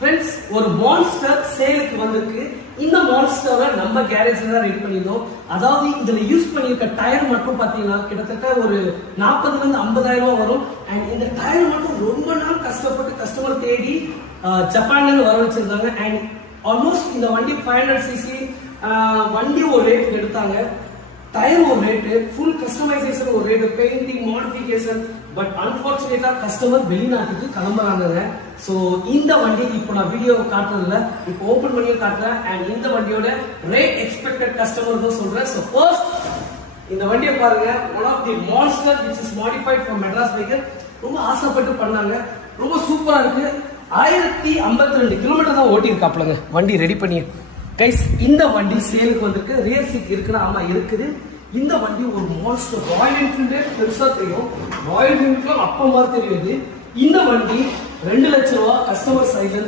Friends, ஒரு monster சேலுக்கு வந்திருக்கு. இந்த மான்ஸ்டரை நம்ம கேரேஜ்ல தான் ரெடி பண்ணியிருந்தோம். அதாவது இதுல யூஸ் பண்ணியிருக்க டயர் மட்டும் பாத்தீங்கன்னா கிட்டத்தட்ட ஒரு 40,000 இருந்து 50,000 ரூபாய் வரும். அண்ட் இந்த டயர் மட்டும் ரொம்ப நாள் கஷ்டப்பட்டு கஸ்டமர் தேடி ஜப்பான்ல இருந்து வர வச்சிருந்தாங்க. அண்ட் ஆல்மோஸ்ட் இந்த வண்டி 500cc வண்டி ஒரு ரேட்டுக்கு எடுத்தாங்க, டயர் ஒரு ரேட்டு, ஃபுல் கஸ்டமைசேஷன் ஒரு ரேட்டு, பெயிண்டிங் மாடிஃபிகேஷன். பட் அன்பார்ச்சுனேட்டா கஸ்டமர் வெளிநாட்டுக்கு கிளம்புறாங்க. சோ இந்த வண்டி இப்போ நான் வீடியோ காட்டுறதுல இப்போ ஓபன் பண்ணியே காட்டுறேன். அண்ட் இந்த வண்டியோட ரேட் எக்ஸ்பெக்டட் கஸ்டமர் தான் சொல்றேன். சோ ஃபர்ஸ்ட் இந்த வண்டியை பாருங்க. One of the monster which is modified from Madras biker. ரொம்ப ஆசைப்பட்டு பண்ணாங்க, ரொம்ப சூப்பரா இருக்கு. 1052 கிலோமீட்டர் தான் ஓட்டி இருக்காப்லங்க வண்டி ரெடி பண்ணி. கைஸ், இந்த வண்டி சேலுக்கு வந்திருக்கு. ரியர் சீட் இருக்குன்னா ஆமா இருக்குது. இந்த வண்டி ஒரு மான்ஸ்டர். ராயல் என்ஃபீல்டே பெருசா தெரியும், ராயல் என்ஃபீல்ட்லாம் அப்ப மாதிரி தெரியுது. இந்த வண்டி 2 லட்சம் ரூபாய் கஸ்டமர் சைட்ல